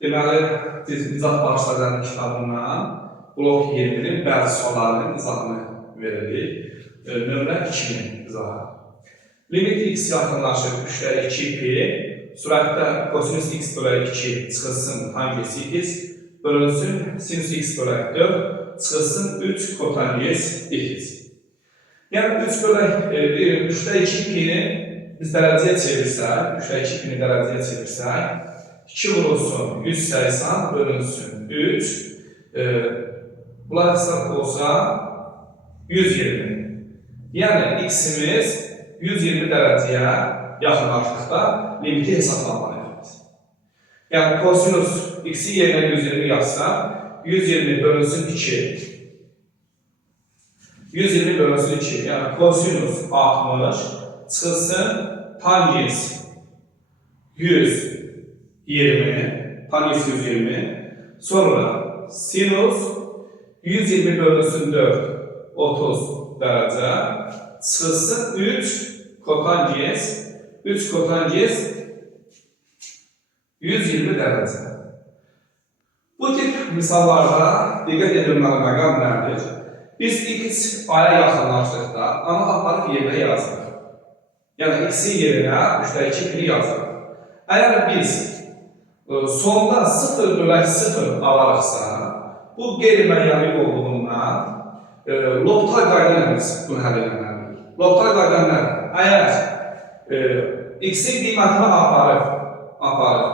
Deməli, izah başlayacağım kitabından blok 20'nin bəzi suallarının izahını veririk. Nömrə 2000 izahı. Limit x yaxınlaşır 3'lə 2pi, sürətdə kosinus x bölü 2 çıxılsın tangens x, bölünsün sinus x bölü 4, çıxılsın 3 kotangens x. Yəni 3'lə 2pi'ni biz dərəcəyə çevirsək, 3'lə 2pi'ni dərəcəyə çevirsək, 2 vurulsun 180 bölünsün 3, bunlar hesab olsa 120. Yəni x'imiz 120 dərəcəyə yaxınlaşdıqda limiti hesablamalıyıq. Yəni kosinus x'i yerinə 120 yazsaq, 120 bölünsün 2. 120 bölünsün 2. Yəni kosinus 60 çıxılsın tangens 120, tangens 120. Sonra sinus 120 bölünsün 4, 30 dərəcə. Çıxılsın 3 kotangens 120 dərəcə. Bu tip misallarda diqqət edilməli məqam nədir? Biz x aya yaxınlaşdıqda ana aparıb yerine yazırıq. Yəni x'in yerinə 3'lə 2pi'ni yazırıq. Əgər biz sonda 0 bölək 0 alarıqsa, bu qeyri-müəyyənlik olduğundan L'Hopital qayda ilə biz bunu həll edilməliyik. L'Hopital qayda nədir? Əgər x'in qiymətini aparıb,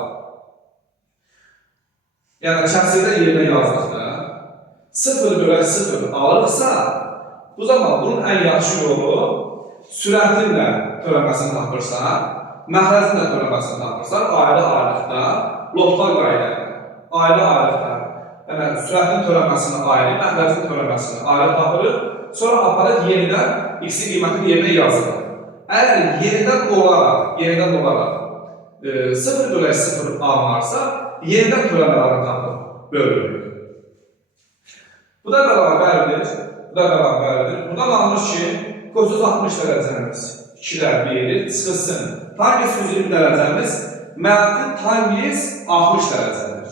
yəni kəsirdə yerinə yazdıqda 0 bölək 0 alırıqsa, bu zaman bunun ən yaxşı yolu sürətin də törəməsini tapırsa, məxrəcin də törəməsini tapırsa, ayrı-ayrılıqda L'Hopital qayda ilə, ayrı-ayrılıqda, yəni sürətin törəməsini ayrı, məxrəcin törəməsini ayrı tapırıq, sonra aparıb yenidən x'in qiymətini yerinə yazırıq. Əgər yenidən olaraq 0 bölək 0 alınarsa, yenidən törəmələrini tapıb bölürük. Bu da bərabərdir. Buradan alınır ki, kosinus 60 dərəcəmiz 2'lər 1 çıxılsın. Tangens 120 dərəcəmiz mənfi tangens 60 dərəcədir.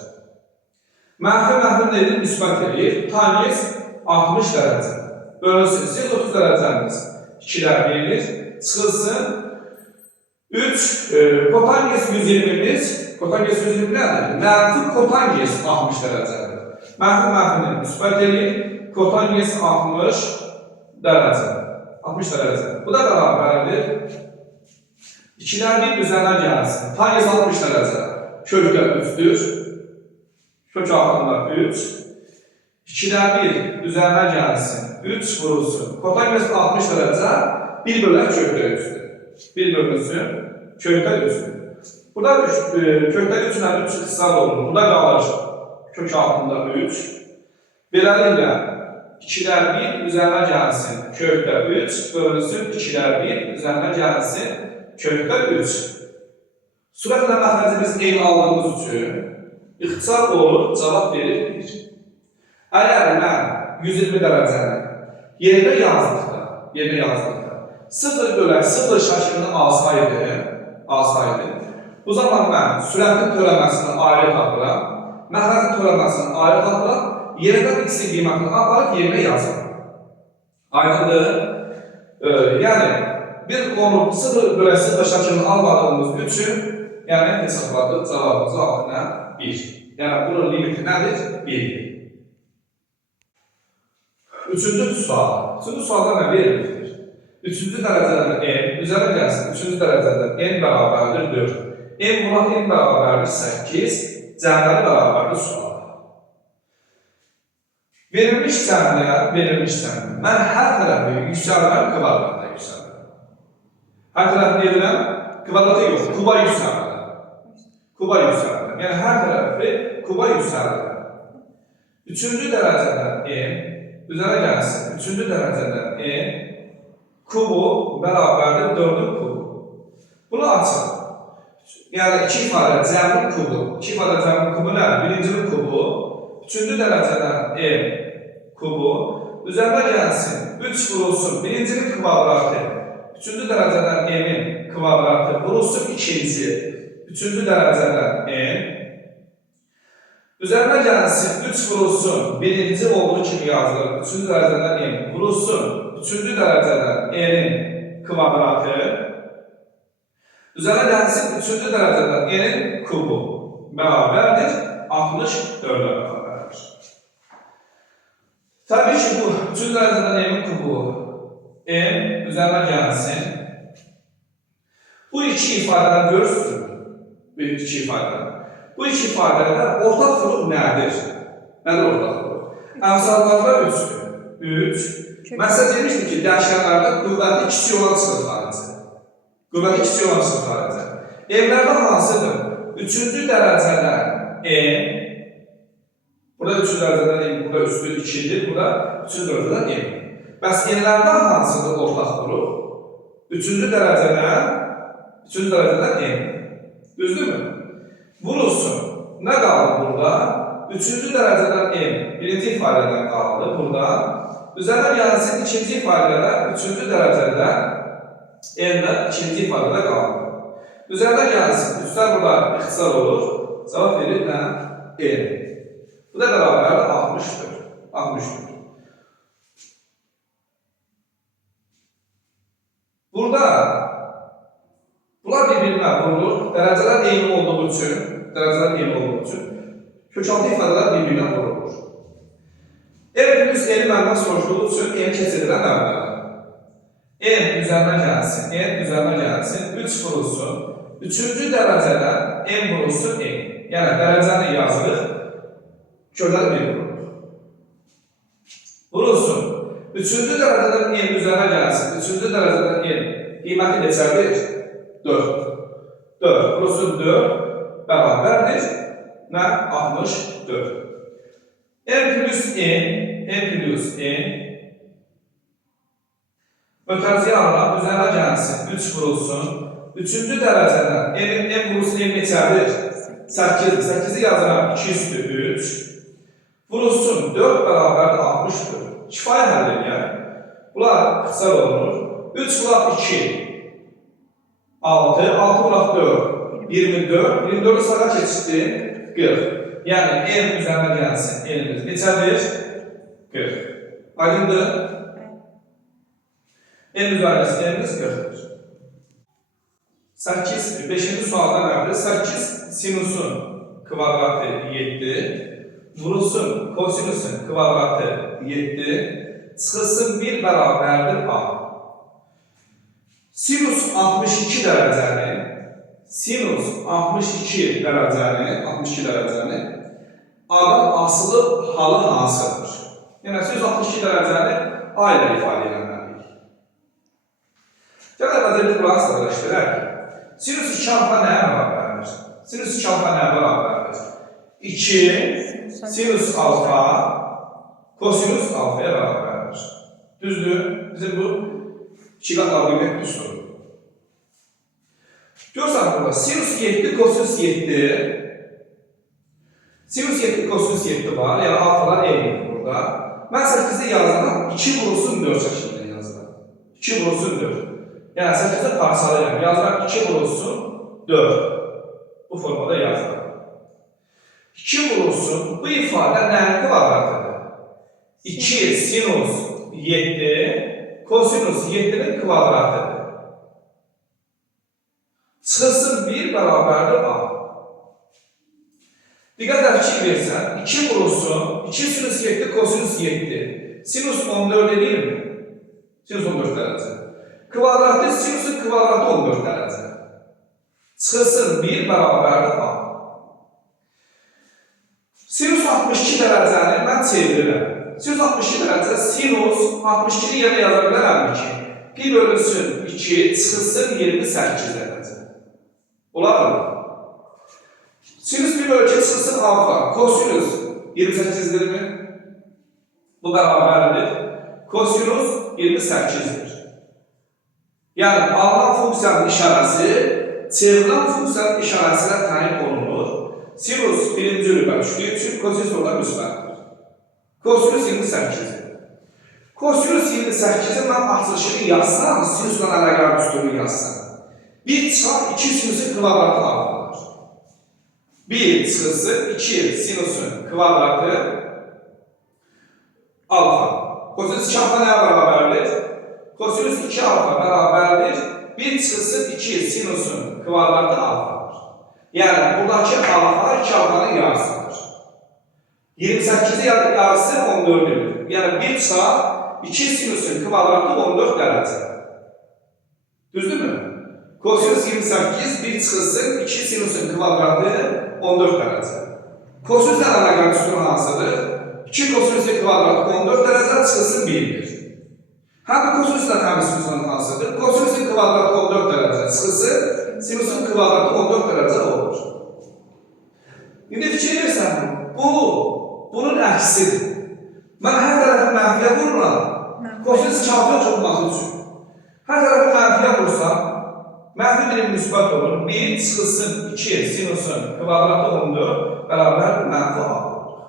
Mənfi neydir? Müsbət edir. Tangens 60 dərəcə. Bölünsün. 30 dərəcəmiz 2'lər 1 çıxılsın. 3 kotangens 120'miz nədir? Mənfi kotangens 60 dərəcədir. Mənfi müsbət edir. Kotangens 60 dərəcə. Bu da bərabərdir. 2'lər 1 üzərinə gəlsin. Tangens 60 dərəcə. Kökdə 3'dür. Kök altında 3. 2'lər 1 üzərinə gəlsin. 3 vurulsun. Kotangens 60 dərəcə. 1 bölək kökdə 3'dür. 1 bölünsün. Kökdə 3'dür. Burada kökdə 3 ilə 3 ixtisar olur. Burada qalır kök altında 3. Beləliklə 2'lər 1 üzərinə gəlsin. Kökdə 3 bölünsün. 2'lər 1 üzərinə gəlsin. Kökdə 3. Sürətlə məxrəcimiz eyni aldığımız üçün ixtisar olur, cavab verir 1. Əgər mən 120 dərəcəni yerinə yazdıqda 0 bölək 0 şəklini alsaydı, bu zaman mən sürətin törəməsini ayrı tapıram, məxrəcin törəməsini ayrı tapıram, yerindən x'in qiymətini aparıb yerinə yazıram. Aydındır? Yəni, biz onu 0 bölək 0 şəklini almadığımız üçün, yəni hesabladık cavabımız altına 1. Yəni, bunun limiti nədir? 1'dir. Üçüncü sualda nə verilmişdir? 3-cü dərəcədən n, üzərə gəlsin, 3-cü dərəcədən n bərabərdir 4. n buna n bərabərdir 8, cəmləri bərabərdir sual. Verilmiş cəmlər. Mən hər tərəfi yüksəldirəm, kvadratda yüksəldirəm. Hər tərəfi edirəm, kvadrata yox, kuba yüksəldirəm. Yəni hər tərəfi kuba yüksəldirəm. 3-cü dərəcədən n, üzərə gəlsin, 3-cü dərəcədən n, kubu bərabərdir 4'ün kubu. Bunu açın. Yəni 2 ifadə cəmin kubu. 2 ifadə cəmin kubu nədir? Birincinin kubu. 3-cü dərəcədən n kubu. Üzərinə gəlsin. 3 vurulsun. Birincinin kvadratı. 3-cü dərəcədən n'in kvadratı. Vurulsun 2'ci. 3-cü dərəcədən n. Üzerine gəlsin 3 vurulsun. Birinci olduğu kimi yazılır. 3-cü dərəcədən n vurulsun. 3-cü dərəcədən n'in kvadratı. Üzerine gəlsin 3-cü dərəcədən n'in kubu. Bərabərdir. 64'e bərabərdir. Tabii ki bu 3-cü dərəcədən n'in kubu. N üzerine gəlsin. Bu iki ifadələr görürsünüz. Bu iki ifadələr. Bu iki ifadələrdə ortaq vuruq nədir? Nədir ortaq vuruq? Əmsallarda 3-dür. 3. Məsələn demişdik ki, dəyişənlərdə qüvvəti kiçik olan çıxır xaricə. Qüvvəti kiçik olan çıxır xaricə. N'lərdə hansıdır? 3-cü dərəcədən n. Burada 3-cü dərəcədən n, burada üstü 2'dir. Burada 3-cü dərəcədən n. Bəs n'lərdə hansıdır ortaq vuruq? 3-cü dərəcədən n. Düzdürmü? Vurulsun. Nə qaldı burada? 3-cü dərəcədən n. Birinci ifadədən qaldı burada. Üzərine gəlsin ikinci ifadələr 3-cü dərəcədən n-də ikinci ifadədə qaldı. Üzərine gəlsin. Üstlər burada ixtisar olur. Cavab verir nə? N. Bu da bərabərdir 60'dır. 60'dır. Burada bunlar bir-birinə vurulur. Dərəcələr eyni olduğu üçün kökaltı ifadələr bir-birinə vurulur. N plus n-i məndən soruşduğu üçün n keçirilən əvvələ. N üzərinə gəlsin, 3 vurulsun. 3-cü dərəcədən n vurulsun n. Yəni dərəcəni yazılır, köklər 1 vurulur. Vurulsun. 3-cü dərəcədən n üzərinə gəlsin, 3-cü dərəcədən n qiyməti neçədir? 4. 4. Vurulsun 4 bərabərdir. Nə? 64. N plus n ötəziyə alıram, üzərinə gəlsin, 3 vurulsun. 3-cü dərəcədən n vurulsun, n neçədir? 8'dir. 8'i yazıram, 2 üstü 3. Vurulsun, 4 bərabərdir 60'dır. Kifayə həll edir. Bunlar qısa olunur. 3 vuraq 2. 6 vuraq 4. 24. 24'ü sağa keçirdi. 40. Yani n üzerine gelsin. N'imiz neçədir? 40. Aydındır? N üzerine n'imiz 40'dır. 8. 5. sualda nədir? 8 sinusun kvadratı 7. Vurulsun kosinusun kvadratı 7. Çıxılsın 1 bərabərdir a. Sinus 62 dərəcəni A-dan asılı halı hansıdır? Yəni, sinus 62 dərəcəni A ilə ifadə edilməliyik. Gələk, vəzirlik buranı sadələşdirək. Sinus 2 alfa nəyə bərabərdir? Sinus 2 alfa nəyə bərabərdir? 2 sinus alfa kosinus alfaya bərabərdir. Düzdür? Bizim bu ikiqat arqument üsuludur. Görürsən burada sinus 7 kosinus 7 sinus 7 kosinus 7 var. Yəni alfalar eynidir burada. Mən 8'i yazıram 2 vurulsun 4 şəklində yazıram. 2 vurulsun 4. Yəni 8'i parçalayıram. Yazıram 2 vurulsun 4. Bu formada yazıram. 2 vurulsun. Bu ifadə nəyin kvadratıdır? 2 sinus 7 kosinus 7'nin kvadratıdır. Çıxılsın 1 bərabərdir a. Diqqət fikir versən, 2 vurulsun, 2 sinus 7 kosinus 7. Sinus 14 edir mi? Sinus 14 dərəcə. Kvadratı sinusun kvadratı 14 dərəcə. Çıxılsın 1 bərabərdir a. Sinus 62 dərəcəni mən çevirirəm. Sinus 62 dərəcə sinus 62'ni yerə yaza bilərəm ki, 1 bölünsün 2 çıxılsın 28 dərəcə. Olar mı? Sinüs 1 bölü 2 çıxılsın alfa. Kosinüs 28'dir mi? Bu bərabərdir. Kosinüs 28'dir. Yəni alınan funksiyanın işarəsi çevrilen funksiyanın işarəsinə təyin olunur. Sinüs birinci rübə düşdüyü üçün kosinüs oradan müsbətdir. Kosinüs 28'dir. Kosinüs 28'in mən açılışını yazsam, sinüslə əlaqəli üstünlüğü yazsam. 1 çarpı 2 sinüsün kvadratı alfadır. 1 çıxılsın 2 sinusun kvadratı alfa. Kosinüs 2 alfa nəyə bərabərdir? Kosinüs 2 alfa bərabərdir 1 çıxılsın 2 sinusun kvadratı alfadır. Yəni buradakı alfa 2 alfanın yarısıdır. 28'i yarısı 14'dür. Yəni 1 çarp 2 sinusun kvadratı 14 dərəcə. Düzdürmü? Kosinüs 28 1 çıxılsın 2 sinusun kvadratı 14 dərəcə. Kosinüslə əlaqəli üstün hansıdır? 2 kosinüsün kvadratı 14 dərəcə çıxılsın 1'dir. Həmin kosinüslə həmin sinusun hansıdır? Kosinüsün kvadratı 14 dərəcə çıxılsın sinusun kvadratı 14 dərəcə olur. İndi fikir versən, bunun əksidir. Mən hər tərəfi mənfiyə vururam, kosinüs kafir olması üçün. Hər tərəfi mənfiyə vursam, mənfi birim müsbət olur. 1 çıxılsın 2 sinusun kvadratı 14 bərabər mənfi A olur.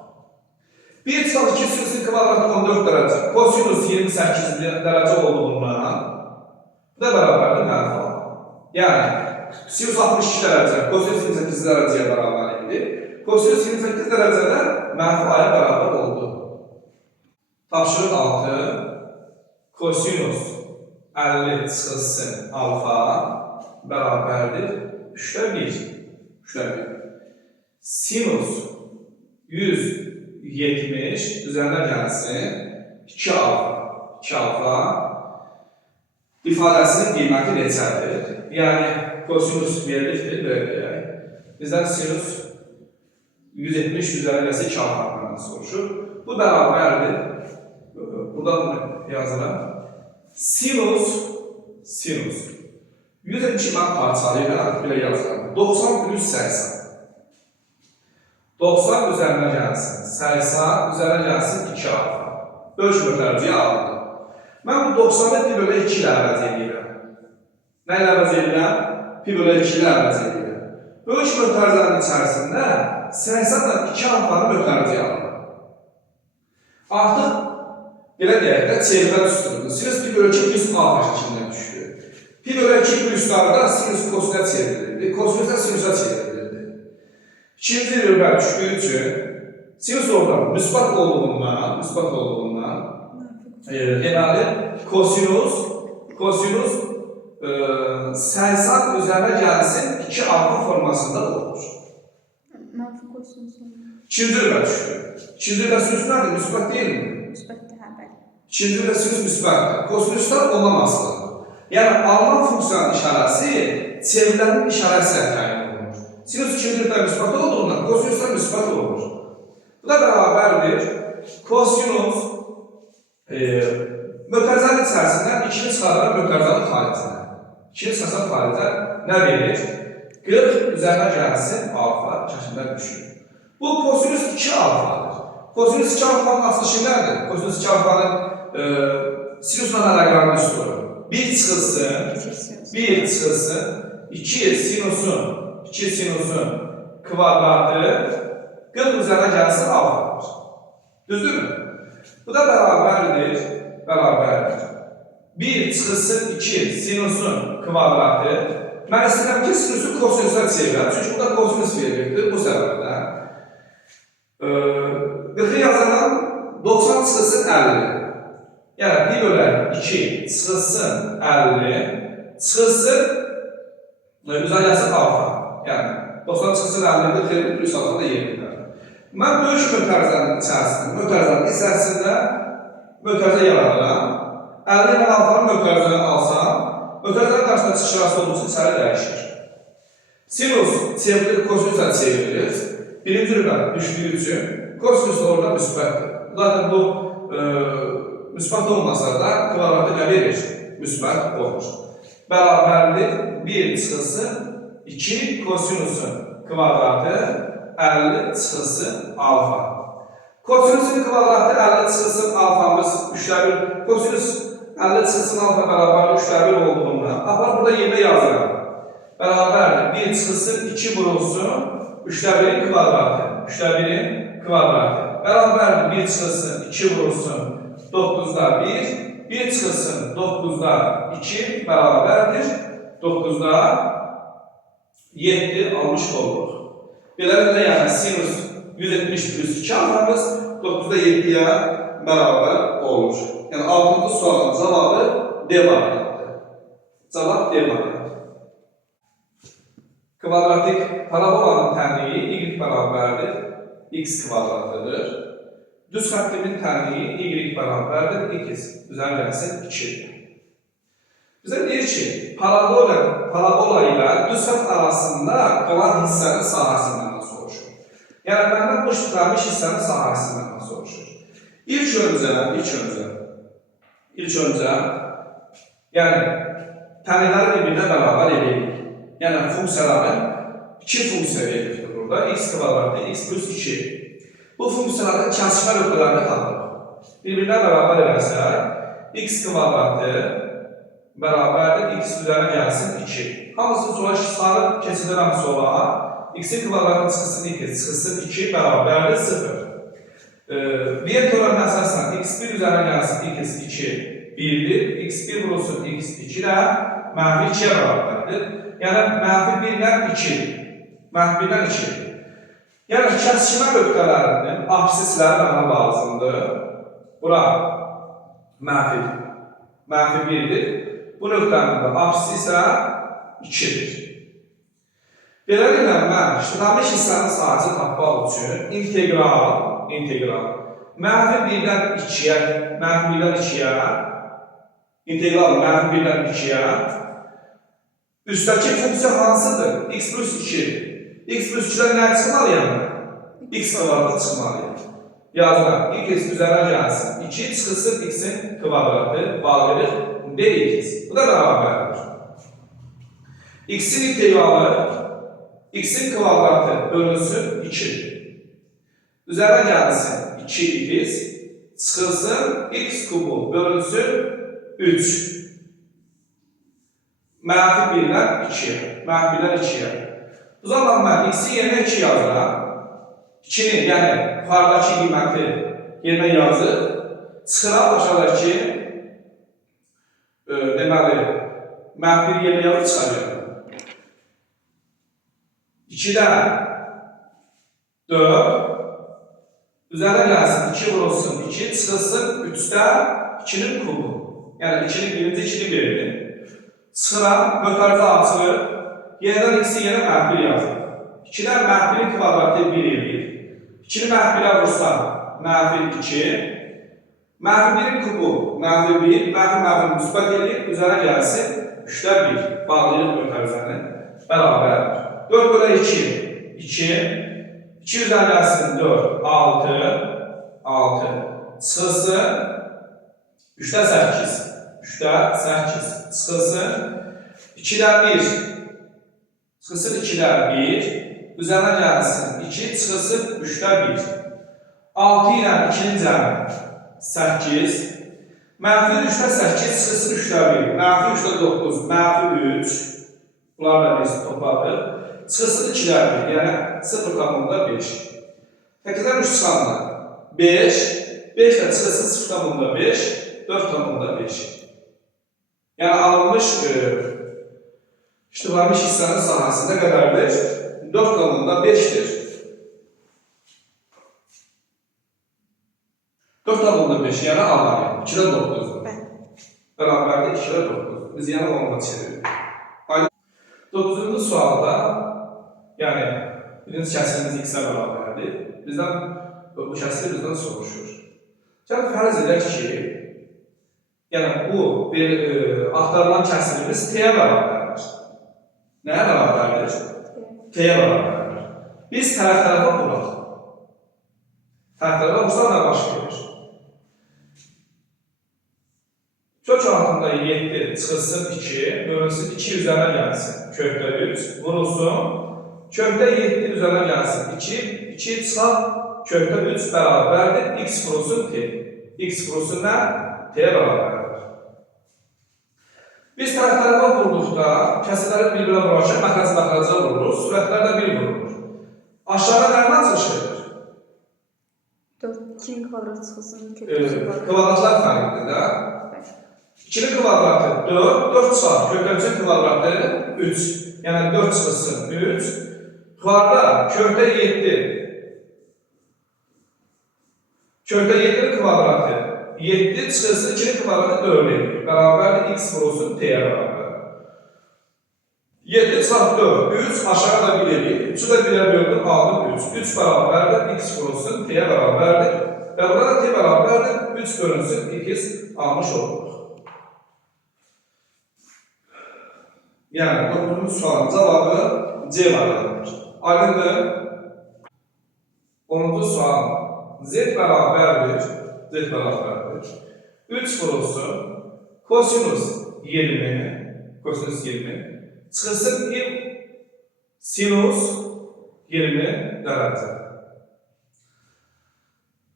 1 çıxılsın 2 sinusun kvadratı 14 dərəcə, kosinüs 28 dərəcə olduğundan bu da bərabərdir mənfi A. Yəni, sinus 62 dərəcə, kosinüs 28 dərəcəyə bərabər idi. Kosinüs 28 dərəcədə mənfi A-ya bərabər oldu. Tapşırıq 6. Kosinüs 50 çıxılsın alfa bərabərdir 3'də 1. Sinus 170 üzərinə gəlsin 2 alfa ifadəsinin qiyməti neçədir? Yəni kosinüs verilibdir, belə deyək. Bizdən sinus 170 üzərinə gəlsin 2 alfa soruşur. Bu bərabərdir. Burada bunu yazıram. Sinus 170 mən parçalayıram, belə yazıram. 90 plus 80. 90 üzərinə gəlsin 80, üzərinə gəlsin 2 alfa. Bölüş mötərciyə aldım. Mən bu 90'ı pi bölü 2 ilə əvəz edirəm. Nə ilə əvəz edirəm? Pi bölü 2 ilə əvəz edirəm. Bölüş mötərcənin içərisində 80 ilə 2 alfanı mötərciyə aldım. Artıq belə deyək də çevrədən üstündür. Sinus pi bölü 2 plus alfa şəklindən düşdü. Pi bölü 2 pluslarda sinus kosinə çevrilirdi. Kosinüsdən sinusa çevrilirdi. İkinci rübə düşdüyü üçün sinus oradan müsbət olduğundan deməli kosinus 80 üzərinə gəlsin 2 alfa formasında olur. Mənfi kosinus olur. İkinci rübə düşdü. İkinci rübə sinus nədir? Müsbət deyilmi? Müsbətdir, hə, bəli. İkinci rübə sinus müsbətdir. Kosinuslar ondan asılıdır. Yəni alınan funksiyanın işarəsi çevrilənin işarəsi ilə təyin olunur. Sinus ikinci rübə müsbət olduğundan kosinuslar müsbət olur. Bu da bərabərdir. Kosinus mötərizənin içərisindən 2'ni çıxardıran mötərizənin xaricinə. 2'ni çıxarsan xaricə nə verir? 40 üzərinə gəlsin alfa çəkimdən düşür. Bu kosinüs 2 alfadır. Kosinüs 2 alfanın asılışı nədir? Kosinüs 2 alfanın sinusla əlaqəli üstü. 1 çıxılsın 2 sinusun kvadratı 40 üzərinə gəlsin alfadır. Düzdürmü? Bu da bərabərdir. 1 çıxılsın 2 sinusun kvadratı. Mən istəyirəm ki, sinusu kosinüslə çevirəm. Çünki burada kosinüs verilibdir bu səbəbdən. 40'ı yazaram 90 çıxılsın 50. Yəni 1 bölü 2 çıxılsın 50 çıxılsın üzə gəlsin alfa. Yəni 90 çıxılsın 50'dir, 40 plus alfa da 20'dir. Mən bölüş mötərizənin içərisində mötərizə yaradıram. 50 ilə alfanın mötərizəni alsam, mötərizənin qarşısında çıxışarası olduğu üçün içəri dəyişir. Sinus çevrilir, kosinüslə çevrilir. Birinci rübə düşdüyü üçün kosinüs orada müsbətdir. Zaten bu müsbət olmasa da kvadratı nə verir? Müsbət olur. Bərabərdir 1 çıxılsın 2 kosinüsün kvadratı 50 çıxılsın alfa. Kosinüsün kvadratı 50 çıxılsın alfamız 3'də 1. Kosinüs 50 çıxılsın alfa bərabər 3'də 1 olduğundan. Apar burada yerdə yazıram. Bərabərdir 1 çıxılsın 2 vurulsun 3'də 1'in kvadratı. 3'də 1'in kvadratı. Bərabərdir 1 çıxılsın 2 vurulsun 9'da 1. 1 çıxılsın 9'da 2 bərabərdir 9'da 7 almış oluruq. Beləliklə, yəni sinus 170 plus 2 almamız 9-da 7-yə bərabər olur. Yəni 6-cı sualın cavabı D variantı. Cavab D variantı. Kvadratik parabolanın tənliyi y bərabərdir, x kvadratıdır. Düz xəttimin tənliyi y bərabərdir, x düzəlgəsin 2-dir. Bizə deyir ki, parabola ilə düz xətt arasında qalan hissənin sahəsindən soruşur. Yəni, məndən bu iştiqamış hissənin sahəsindən soruşur. İlk öncə, yəni, tənlikləri bir-birinə bərabər edirik. Yəni, funksiyaların 2 funksiya verilmişdir burada. X kvadratı, x plus 2. Bu funksiyaların kəsişmə nöqtələrini tapırıq. Bir-birinə bərabər eləsək, x kvadratı bərabərdir, x üzərinə gəlsin 2. Hamısını sonra sarı keçidirəm sola. X-in kvadratını çıxısın 2, çıxısın 2 bərabərdir 0. Diğer teorem əsasən x1 üzərinə gəlsin x 2 1-dir. x1 vurulsun x2 də mənfi 2-yə bərabərdir. Yəni, mənfi 1-dən 2. Mənfi 1-dən 2. Yəni, kəsişmə nöqtələrinin absisləri mənə lazımdır. Bura mənfi 1-dir. Bu nöqtənin də absisi isə 2-dir. Beləliklə, mən iştiqamış hissənin sahəsini tapmaq üçün integral mənfi 1-dən 2-yə, integral mənfi 1-dən 2-yə üstdəki funksiya hansıdır? X plus 2. X plus 2-dən nə çıxmalıyam? X kvadratı çıxmalıyam. Yazıram, x üzərinə gəlsin 2 çıxılsın x-in kvadratı bağlayırıq dx. Bu da bərabərdir. X-in integralı x-in kvadratı bölünsün 2. Üzərinə gəlsin 2x, çıxılsın x kubu bölünsün 3. Mənfi 1-dən 2-yə. Bu zaman mən x-i yerinə 2 yazıram. 2-nin, yəni yuxarıdakı qiyməti yerinə yazır. Çıxıram aşağıdakı deməli, mənfi 1 yerinə yazır, çıxarıyorum. 2-dən 4 üzərinə gəlsin 2 vurulsun 2, çıxılsın 3-də 2-nin kubu. Yəni 2-nin birinci 2-ni verir. Çıxıram, mötərizə açılır. Yenidən x-i yenə mənfi 1 yazır. 2-dən mənfi 1 kvadratı 1 edir. 2-ni mənfi 1-ə vursan mənfi 2. Mənfi 1-in kubu mənfi 1, mənfi müsbət edir. Üzərinə gəlsin 3-də 1. Bağlayırıq mötərizəni. Bərabərdir. 4 bölə 2, 2. 2 üzərinə gəlsin 4, 6. Çıxılsın 3-də 8. 3-də 8. Çıxılsın 2-də 1. Çıxılsın 2-də 1. Üzərinə gəlsin 2. Çıxılsın 3-də 1. 6 ilə 2-nin cəmi 8. Mənfi 3-də 8. Çıxılsın 3-də 1. Mənfi 3-də 9. Mənfi 3. Bunlar da biz topladıq. Çıxılsın 2-də 1. Yəni 0,5. 8-dən 3 çıxanlar 5. 5 də çıxılsın 0,5. 4,5. Yəni alınmış iştiqamış hissənin sahəsində qədərdir? 4,5-dir. 4,5 yəni alanı 2-də 9-dur. Bərabərdə 2-də 9. Biz yəni onunla çeviririk. 9-cu sualda yəni birinci kəsilimiz x-ə bərabərdir. Bu kəsili bizdən soruşur. Yəni fərz edək ki, yəni bu axtarılan kəsilimiz t-yə bərabərdir. Nəyə bərabərdir? T-yə bərabərdir. Biz tərəf-tərəfə vuraq. Tərəf-tərəfə vursa nə baş verir? Kök altında 7 çıxılsın 2, bölünsün 2 üzərinə gəlsin. Kökdə 3 vurulsun. Kökdə 7 üzərinə gəlsin 2, 2 çıxaq kökdə 3 bərabərdir. X vurulsun t. X vurulsun nə? T-yə bərabərdir. Biz tərəf-tərəfə vurduqda kəsiləri bir-birə vurarkən məxrac-məxraca vurulur, sürətlər də bir vurulur. Aşağıda nədən açılış edir? 2-nin kvadratı çıxılsın. Kvadratlar fərqlidir də. 2-nin kvadratı 4, 4 çıxar. Kökdə 3-ün kvadratı 3. Yəni 4 çıxılsın 3. Yukarıda kökte 7. Kökte 7'nin kvadratı 7 çıxırsın 2'nin kvadratı 4 edir. Beraberdir x vurulsun t'ye beraber. 7 çarpı 4, 3 aşağıda 1 edir. 3'ü de 1'e böldüm, aldım 3. 3 beraberdir, x vurulsun t'ye beraberdir. Ve burada da t beraberdir, 3 bölünsün 2 almış olur. Yani 9. sualın cevabı C variantıdır. Aydındır. 10. sual. Z beraberdir. 3 vurulsun. Kosinüs 20. Kosinüs 20. Çıxırsın sinüs 20 dərəcə.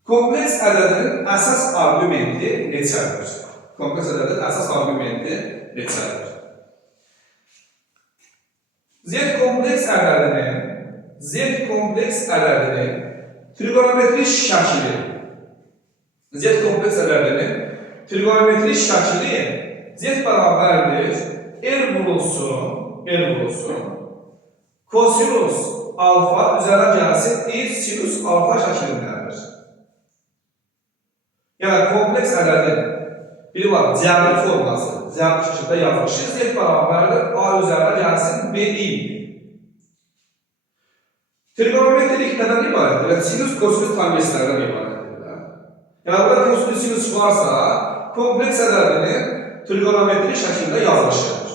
Kompleks ədədinin əsas argumenti neçədir? Kompleks ədədinin əsas argumenti neçədir? Z kompleks ədədinin trigonometrik şəkli Z bərabərdir R vurulsun kosinüs alfa üzərə gəlsin sinüs alfa şəklindədir. Yəni kompleks ədədin biri var cəbri forması, cəbri şəkildə yazmışıq. Z bərabərdir A üzərə gəlsin BI. Trigonometrik nədən ibarətdir? Sinüs kosinüs tangensilərdən ibarətdir. Yəni burada kosinüs sinüs varsa kompleks ədədinin trigonometrik şəkildə yazılışıdır.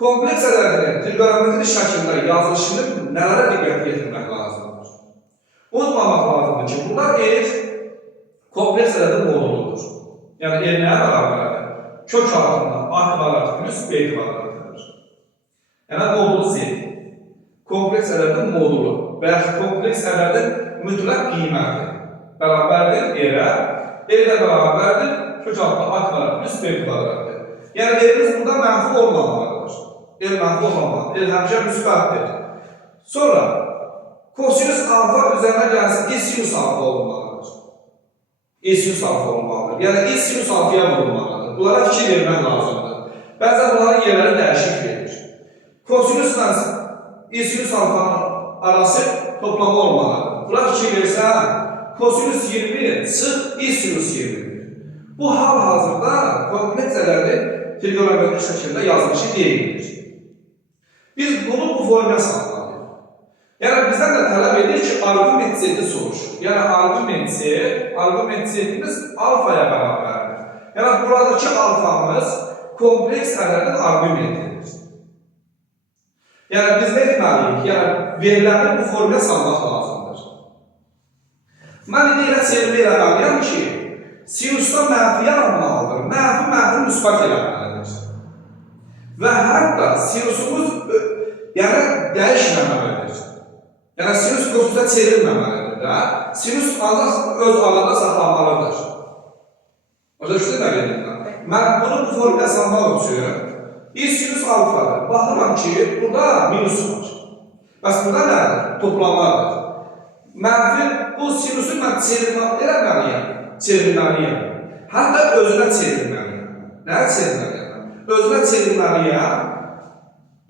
Kompleks ədədinin trigonometrik şəkildə yazılışının nələrə diqqət yetirmək lazımdır? Unutmamaq lazımdır ki, burada R kompleks ədədin moduludur. Yəni R nəyə bərabərdir? Kök altında A kvadrat plus B kvadratıdır. Yəni modulu Z. Kompleks ədədin modulu və yaxud kompleks ədədin mütləq qiyməti bərabərdir R-ə. R də bərabərdir kök altında A kvadrat plus B kvadratdır. Yəni R-imiz burada mənfi olmamalıdır. R mənfi olmamalıdır. R həmişə müsbətdir. Sonra kosinüs alfa üzərinə gəlsin sinüs alfa olmalıdır. Sinüs alfa olmalıdır. Yəni sinüs alfaya vurulmalıdır. Bunlara fikir vermək lazımdır. Bəzən bunların yerləri dəyişik verir. Kosinüslə sinüs alfanın arası toplama olmalıdır. Buna fikir versən, kosinüs 20 çıx sinüs 20. Bu hal-hazırda kompleks ədədin trigonometrik şəkildə yazılışı deyilir. Biz bunu bu formaya salmalıyıq. Yəni bizdən də tələb edir ki, argument Z-i soruşur. Yəni argument Z-imiz alfaya bərabərdir. Yəni buradakı alfamız kompleks ədədin argumentidir. Yəni biz nə etməliyik? Yəni verilərini bu formaya salmaq lazımdır. Mən indi elə çevirmə eləməliyəm ki, sinüsdən mənfiyə almalıdır. Mənfi müsbət eləməlidir. Və hətta sinüsümüz dəyişməməlidir. Yəni sinüs kosinüsə çevrilməməlidir. Sinüs ancaq öz alanda saxlanmalıdır. Başa düşdün nə dedim? Mən bunu bu formaya salmaq üçün sinüs alfadır. Baxıram ki, burada minus var. Bəs burada nədir? Toplamadır. Mənfi bu sinüsü mən çevirməliyəm. Hətta özünə çevirməliyəm. Nəyə çevirməliyəm? Özünə çevirməliyəm.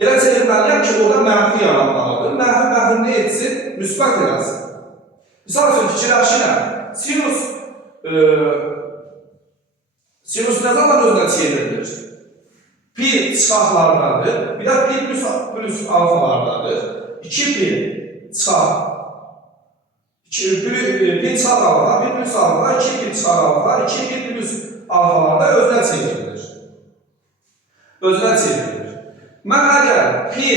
Elə çevirməliyəm ki, orada mənfi yaranmalıdır. Mənfi nə etsin? Müsbət eləsin. Misal üçün fikirləşirəm. Sinüs nə zaman özünə çevrilir? Pi çıxaqlardadır. Bir də pi plus alfalardadır. 2 pi çıxaq. Pi çıxaq alfa, pi plus alfa, 2 pi çıxaq alfa, 2 pi plus alfalarda özünə çevrilir. Mən əgər pi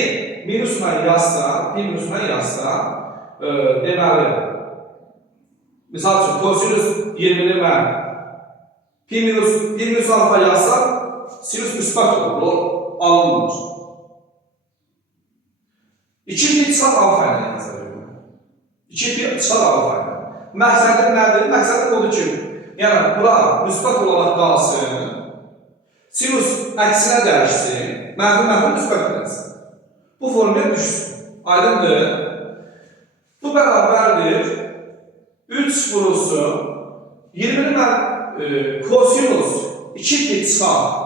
minusla yazsam, deməli, misal üçün, kosinüs 20-ni mən pi minus alfa yazsam, sinüs müsbət olur, alınmır. 2 pi çıxaq alfa ilə yazarım. 2 pi çıxaq alfa ilə. Məqsədim nədir? Məqsədim odur ki, yəni bura müsbət olaraq qalsın, sinüs əksinə dəyişsin, mənfi müsbət edilsin. Bu formaya düşsün. Aydındır. Bu bərabərdir. 3 vurulsun. 20-ni mən kosinüs 2 pi çıxaq.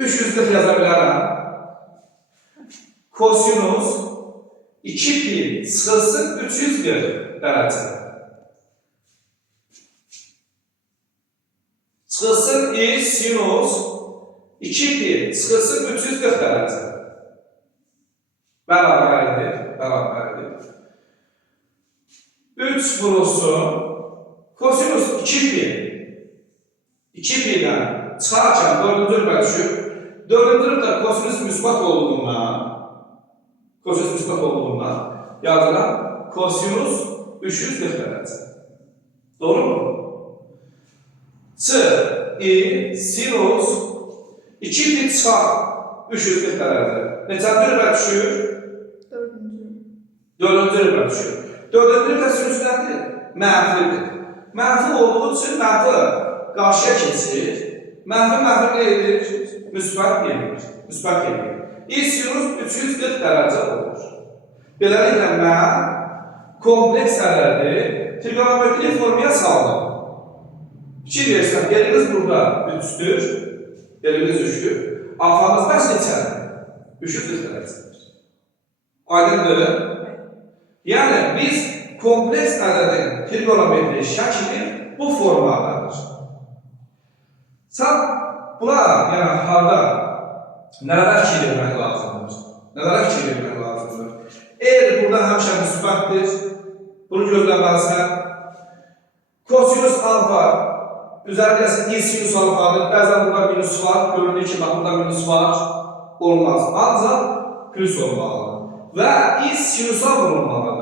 340 yaza bilərəm. Kosinüs 2pi çıxılsın 340 dərəcə. Çıxılsın i sinus 2pi çıxılsın 340 dərəcə. Bərabərdir. 3 vurulsun kosinus 2pi. 2pi'den çıxarkən 4-cü rübə düşür. 4-cü rübə kosinus müsbət olduğundan yazılan kosinus 340 dərəcə. Doğru mu? Çıx i sinus 2pi çıxar 340 dərəcə. Neçənci rübə düşür? 4-cü rübə düşür. 4-cü rübə sinüs nədir? Mənfidir. Mənfi olduğu üçün mənfi qarşıya keçir. Mənfi nə edir? Müsbət gedir. I sinus 340 dərəcə olur. Beləliklə mən kompleks ədədi trigonometri formaya saldım. Fikir verirsən, yerimiz burada 3'dür. Yerimiz 3'dür. Alfamız bəs neçədir? 340 dərəcədir. Aydındır? Yəni biz kompleks ədədin trigonometri şəkli bu formadadır. Sən buna, yəni harda nələrə fikir vermək lazımdır? Eğer burada həmişə müsbətdir, bunu gözləməlisən. Kosinus alfa üzərindəsi i sinus alfadır. Bəzən burada minus var, görünür ki, burada minus var. Olmaz. Ancaq plus olmalıdır. Və i sinusa vurulmalıdır.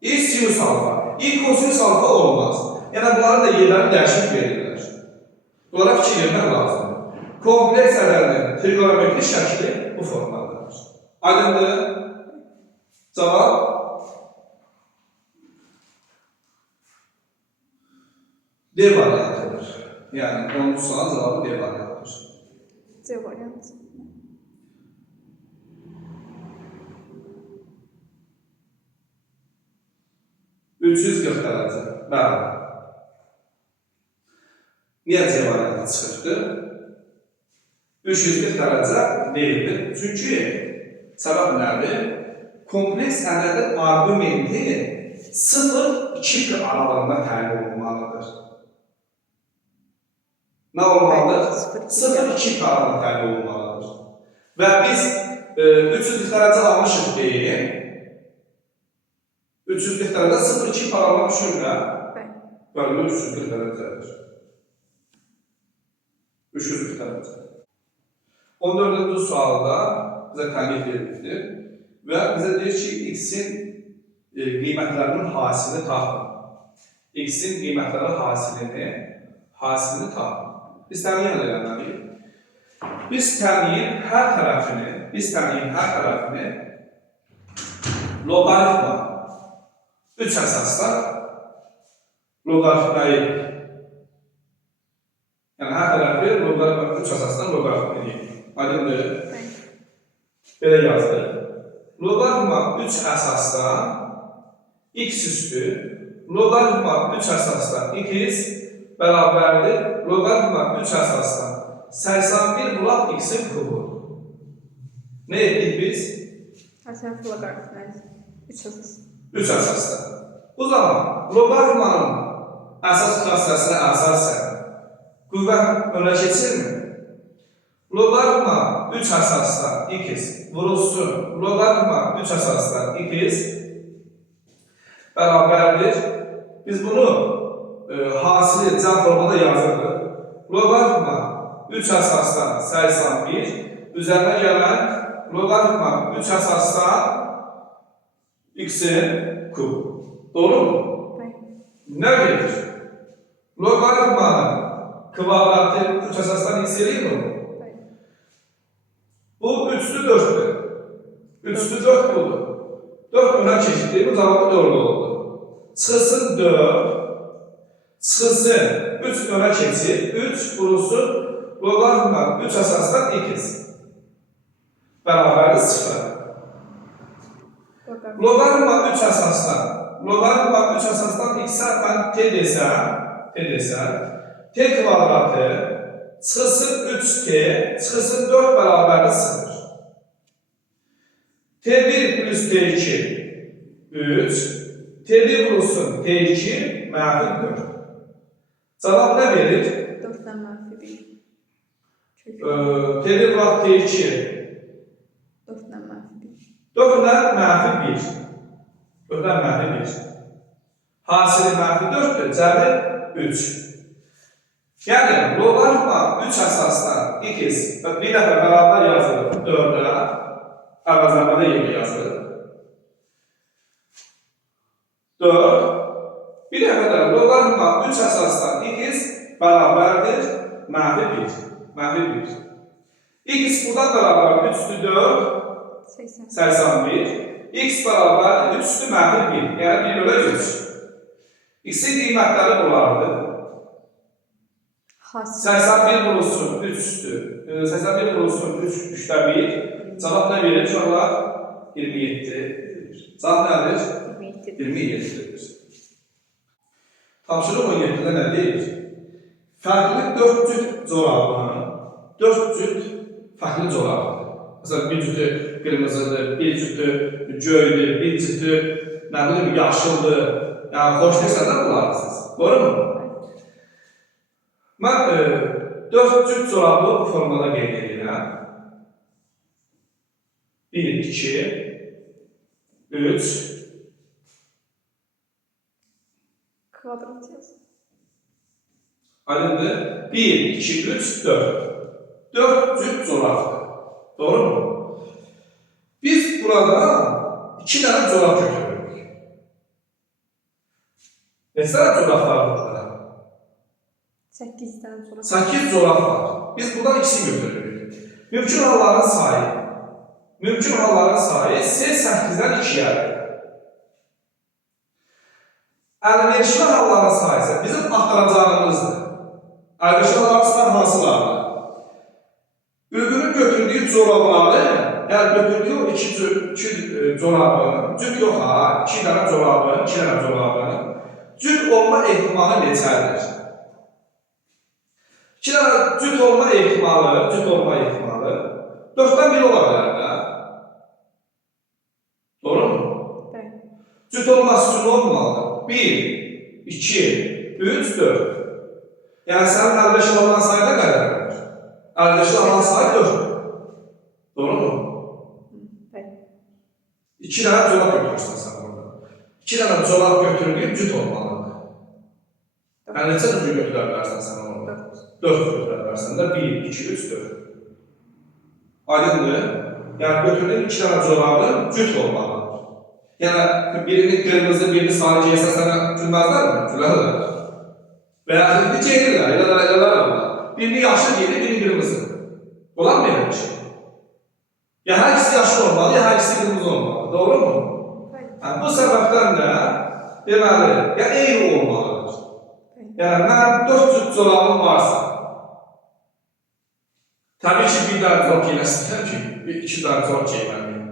I sinus alfa, i kosinus alfa olmaz. Yəni bunların da yerlərini dəyişik verirlər. Bunlara fikir vermək lazımdır. Kompleks ədədin trigonometri şəkli bu formadadır. Aydındır? Cavab? D variantıdır. Yəni 10-cu sualın cavabı D variantıdır. C variantı. $340 dərəcə. Bəli. Niyə C variantı çıxırdı? 340 dərəcə deyildir. Çünki səbəb nədir? Kompleks ədədin argumenti 0-2 aralığında təyin olunmalıdır. Nə olmalıdır? 0-2 aralığında təyin olunmalıdır. Və biz 340 dərəcə almışıq deyil. 340 dərəcə 0-2 paralel düşürlər. Bəli, 340 dərəcədir. 340 dərəcə. 14-cü sualda bizə təqib verilmişdir. Və bizə deyir ki, x-in qiymətlərinin hasilini tapın. X-in qiymətləri hasilini tapın. Biz təmin eləməliyik. Biz təmin hər tərəfini loqaritma 3 əsasda loqaritmayı. Yəni hər tərəfi loqaritma 3 əsasda loqaritmayı. Aydındır? Belə yazılır. Loqaritma 3 əsasda x üstü loqaritma 3 əsasda x bərabərdir. Loqaritma 3 əsasda 81 bulaq x-in kubu. Nə etdik biz? Hər tərəfi loqaritmayı 3 əsas. 3 əsasda. Bu zaman loqaritmanın əsas klassəsinə əsasən qüvvət önə keçirmi? Loqaritma 3 əsasda x vurulsun loqaritma 3 əsasda x bərabərdir. Biz bunu hasili cəm formada yazırıq. Loqaritma 3 əsasda 81 üzərinə gələn loqaritma 3 əsasda x-in kubu. Doğru mu? Nə verir? Loqaritmanın kvadratı 3 əsasdan x eləyir mi? Bu 3'lü 4'dür. 3'lü 4 budur. 4 öne çeşitli, bu cevabı 4 oldu. Çıxılsın 4, çıxılsın 3 öne keçir, 3 vurulsun loqaritma 3 əsasdan x. Bərabərdir 0. Loqaritma 3 əsasdan x-ə mən t desəm, t kvadratı çıxılsın 3t, çıxılsın 4 bərabərdir 0. T T1 plus T2 3. T1 vurulsun T2 mənfi 4. Cavab nə verir? 4-dən mənfi 1. Kök. T1 vuraq T2 4-dən mənfi 1. 4-dən mənfi 1. 4-dən mənfi 1. Hasili mənfi 4-dür, cəmi 3. Yəni, loqaritma 3 əsasdan x bir dəfə bərabər yazılır 4-ə, əvəzləmədə yeni yazılır. 4. Bir dəfə də loqaritma 3 əsasdan x bərabərdir mənfi 1. Mənfi 1. X buradan bərabər 3 üstü 4, 81. X bərabərdir 3 üstü mənfi 1. Yəni 1 bölü 3. X-in qiymətləri bulardır. 81 vurulsun 3 üstü. 81 vurulsun 3 üçdə 1. Cavab nə verir? Uşaqlar 27 verir. Cavab nədir? 27-dir. Tapşırıq 17-də nə deyir? Fərqli 4 cüt corabın 4 cüt fərqli corabıdır. Məsələn, bir cütü qırmızıdır, bir cütü göydür, bir cütü nə bilim yaşıldır. Yəni, xoşlayırsan da bunlarsınız. Doğru mu? Mən 4 cüt corabı bu formada qeyd edirəm. 1, 2, 3. Kvadrat yaz. Aydındır. 1, 2, 3, 4. 4 cüt corabdır. Doğru mu? Biz burada 2 dənə corab götürürük. Neçə dənə corab var burada? 8 dənə corab. 8 corab var. Biz buradan ikisini götürürük. Mümkün halların sayı. Mümkün halların sayı S8-dən 2-yədir. Əlverişli halların sayısı bizim axtaracağımızdır. Əlverişli halların hansılardır? Ülgünün götürdüyü corabları, yəni götürdüyü o 2 corabı, cüt yox ha, 2 dənə corabı, 2 dənə corabı, cüt olma ehtimalı neçədir? 2 dənə cüt olma ehtimalı 4-dən 1 ola bilər də. Doğru mu? Bəli. Cüt olması üçün olmalıdır. 1, 2, 3, 4. Yəni sənin əlverişli olan sayı nə qədərdir? Əlverişli olan sayı 4. Doğru mu? Bəli. 2 dənə corab götürürsən sən burada. 2 dənə corab götürülüb cüt olmalıdır. Yəni neçə cüt götürə bilərsən sən orada? 4 götürə bilərsən də 1, 2, 3, 4. Aydındır. Yəni götürdüyün 2 dənə corabın cüt olmalıdır. Yəni birini qırmızı, birini sarı geysə sənə gülməzlər mi? Gülərlər. Və ya birini geyirlər, elələr. Birini yaşlı geyir, birini qırmızı. Olan mı elə bir şey? Ya hər ikisi yaşlı olmalı, ya hər ikisi qırmızı olmalı. Doğru mu? Yəni, bu səbəbdən də deməli, ya eyni olmalıdır. Yəni, mənim 4 cüt corabım varsa, təbii ki, bir dənə corab geyləsinlər ki, 2 dənə corab geyməliyim.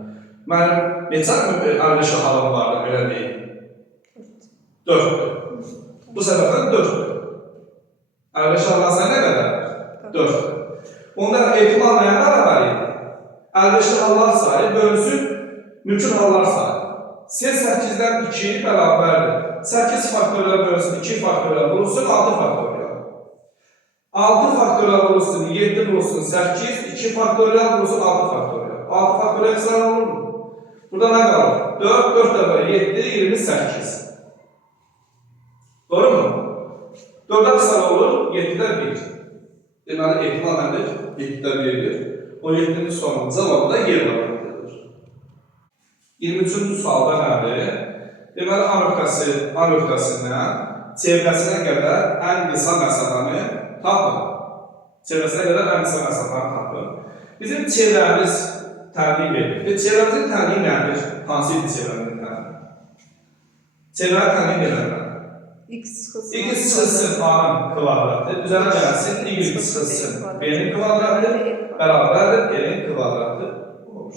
Mənim neçə əlverişli halım vardır, belə deyil? 4-dür. Bu səbəbdən 4-dür. Əlverişli halın sayı nə qədərdir? 4-dür. Onda ehtimal nəyə bərabər idi? Əlverişli hallar sayı bölünsün mümkün hallar sayı. S8-dən 2 bərabərdir. 8 faktorial bölünsün 2 faktorial vurulsun 6 faktorial. 6 faktorial vurulsun 7 vurulsun 8, 2 faktorial vurulsun 6 faktorial. 6 faktorial sıra olur mu? Burada nə qalır? 4, 4 dəfə 7, 28. Doğru mu? 4-də sıra olur, 7-də 1. Deməli, ehtimal nədir? 7-də 1-dir. O 7-nin sonunun cavabı da yer variantıdır. 23-cü sualda nədir? Deməli, A nöqtəsindən çevrəsinə qədər ən qısa məsafəni tapın. Çevrəsinə qədər ən qısa məsafəni tapın. Bizim çevrəmiz təbliğ edilir. Çevrəmizin təbliği nədir? Hansı idi çevrəmizin təbliği? Çevrənin təbliği nədir? X çıxılsın A-nın kvadratı, üzərə gəlsin Y çıxılsın B-nin kvadratı, bərabərdir L-nin kvadratı olur.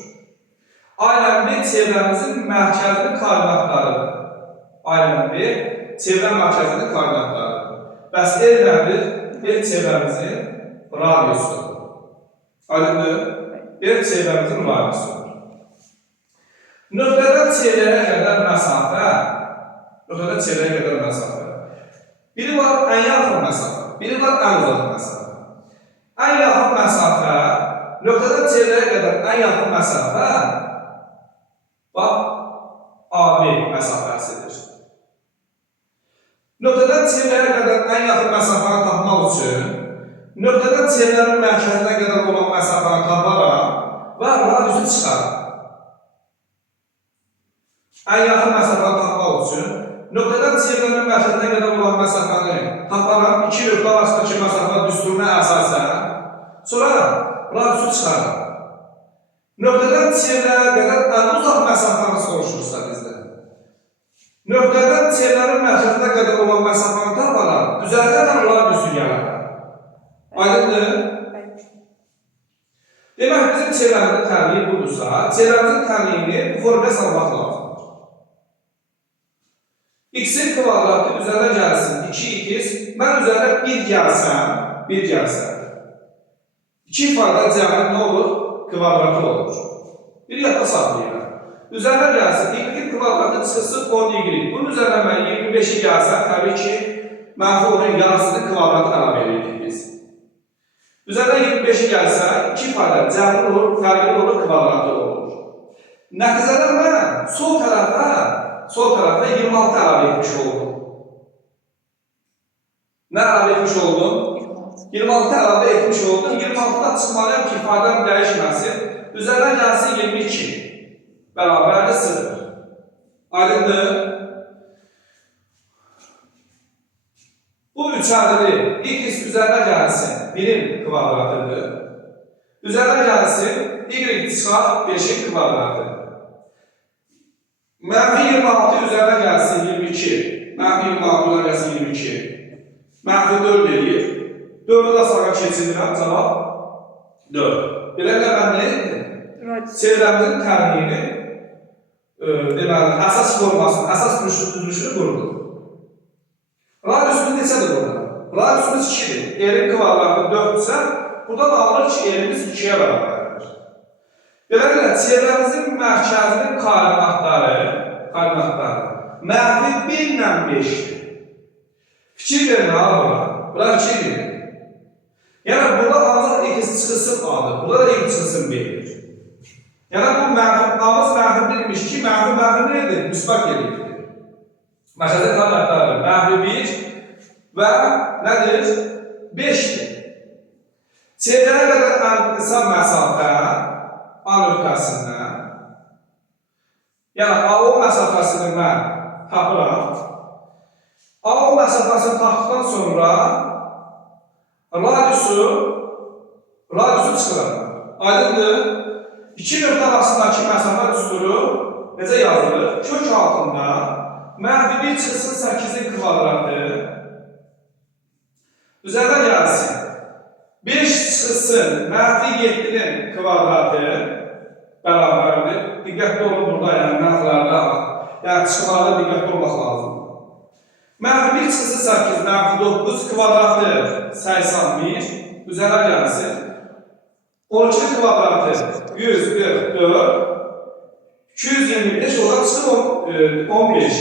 A-nın B çevrəmizin mərkəzinin koordinatlarıdır. A-nın B çevrə mərkəzinin koordinatlarıdır. Bəs L nədir? L çevrəmizin radiusudur. Aydındır? L çevrəmizin radiusudur. Nöqtədən çevrəyə qədər məsafə, nöqtədən çevrəyə qədər məsafə. Biri var ən yaxın məsafə, biri var ən uzaq məsafə. Ən yaxın məsafə, nöqtədən çevrəyə qədər ən yaxın məsafə, bax, AB məsafəsidir. Nöqtədən çevrəyə qədər ən yaxın məsafəni tapmaq üçün, nöqtədən çevrənin mərkəzinə qədər olan məsafəni taparaq və radiusu çıxaraq. Ən yaxın məsafəni tapmaq üçün, nöqtədən çevrənin mərkəzinə qədər olan məsafəni taparaq, iki nöqtə arasındakı məsafə düsturuna əsasən, sonra radiusu çıxaraq. Nöqtədən çevrəyə qədər ən uzaq məsafəni soruşursa bizdə. Nöqtədən çevrənin mərkəzinə qədər olan məsafəni taparaq, üzərdən radiusu gələr. Aydındır? Demək, bizim çevrəmizin tənliyi budursa, çevrəmizin tənliyini bu formaya salmaq lazımdır. X-in kvadratı üzərə gəlsin 2x, mən üzərə 1 gəlsəm, 2 ifadə cəmi nə olur? Kvadratı olur. Bir yadda saxlayıram. Üzərə gəlsin, y-in kvadratı çıxısı 10y. Bunun üzərə mən 25-i gəlsəm, təbii ki, mənfi onun yarısını kvadratı əlavə edirik biz. Üzərə 25-i gəlsə, 2 ifadə cəmi olur, fərqli olur, kvadratı olur. Nəticədə mən sol tərəfə 26 əlavə etmiş oldum. Nə əlavə etmiş oldum? 26 əlavə etmiş oldum. 26-dan çıxmalıyam ki, ifadəm dəyişməsin. Üzərə gəlsin 22. Bərabərdir 0. Aydındır? Bu üçərli x üzərə gəlsin 1-in kvadratıdır. Üzərə gəlsin y çıxaq 5-in kvadratıdır. Mənfi 26 üzərə gəlsin 22. Mənfi 26 üzərə gəlsin 22. Mənfi 4 edir. 4-ü də sağa keçirirəm, cavab 4. Beləliklə mən nə etdim? Çevrəmizin tənliyini, deməli, əsas formasını, əsas düzülüşünü qurdum. Radiusumuz neçədir burada? Radiusumuz 2-dir. Erin kvadratı 4-dürsə, buradan alınır ki, erimiz 2-yə bərabərdir. Beləliklə, çevrəmizin mərkəzinin koordinatları mənfi 1 ilə 5-dir. Fikir verin, bura fikir verin. Yəni, burada ancaq x çıxısın A-dır, burada da x çıxısın B-dir. Yəni, bu A-mız mənfi 1-miş ki, mənfi nədir? Müsbət edir. Mərkəzin koordinatları mənfi 1 və nədir? 5-dir. Çevrəyə qədər ən qısa məsafə A nöqtəsindən, yəni AO məsafəsini mən tapıram. AO məsafəsini tapdıqdan sonra radiusu çıxıram. Aydındır? İki nöqtə arasındakı məsafə düsturu necə yazılır? Kök altında mənfi 1 çıxısın 8-in kvadratı üzərə gəlsin. 5 çıxısın mənfi 7-nin kvadratı bərabərdir. Diqqətli olun burada, yəni mənfilərdə, yəni çıxıqlarda diqqətli olmaq lazımdır. Mənfi 1 çıxısı 8, mənfi 9 kvadratı 81 üzərə gəlsin. 12 kvadratı 144, 225 oradan çıxır 15.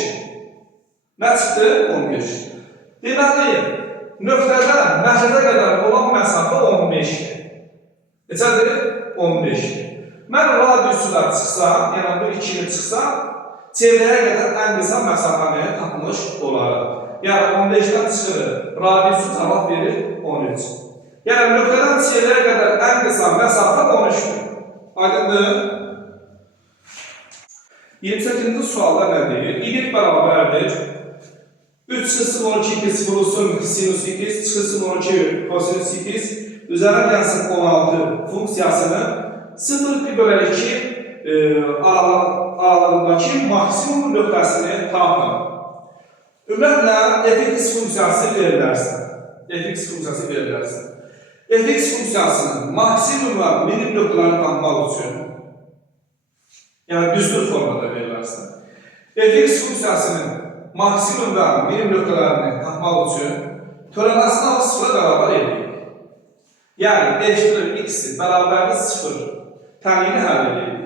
Nə çıxdı? 15. Deməli, nöqtədən mərkəzə qədər olan məsafə 15-dir. Neçədir? 15-dir. Mən radiusu da çıxsam, yəni bu 2-ni çıxsam, çevrəyə qədər ən qısa məsafəni tapmış olarım. Yəni 15-dən çıxırır, radiusu cavab verir 13. Yəni nöqtədən çevrəyə qədər ən qısa məsafə 13-dür. Aydındır? 28-ci sualda nə deyir? Y bərabərdir 3 çıxısın 12 x vurulsun sinus x, çıxısın 12 kosinus x, üzərə gəlsin 16 funksiyasını 0,2 aralığındakı maksimum nöqtəsini tapın. Ümumiyyətlə, fx funksiyası verilərsə. Fx funksiyasının maksimum və minim nöqtələrini tapmaq üçün, yəni düzgün formada verilərsə, fx funksiyasının maksimum və minim nöqtələrini tapmaq üçün törəməsini sıfıra bərabər edirik. Yəni, f x bərabərdir 0 tənliyini həll edirik.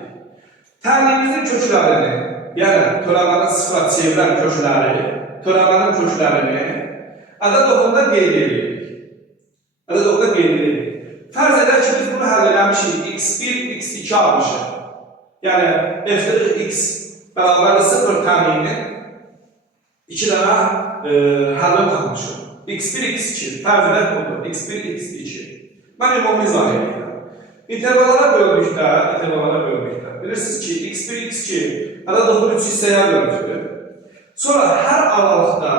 Tənqimizin köklərini, yəni törəmənin sıfıra çevirən kökləri, törəmənin köklərini ədəd oxunda qeyd edirik. Ədəd oxunda qeyd edirik. Fərz edək ki, biz bunu həll eləmişik, x1, x2 almışıq. Yəni, f(x) bərabərli 0 tənqiminin 2 dənə həllini tapmışıq. x1, x2, fərz edək budur, x1, x2. Mən ümumi izah edirəm. İntervallara bölməkdə, bilirsiniz ki, x1, x2 ədəd oxunu 3 hissəyə bölmüşdür. Sonra hər aralıqda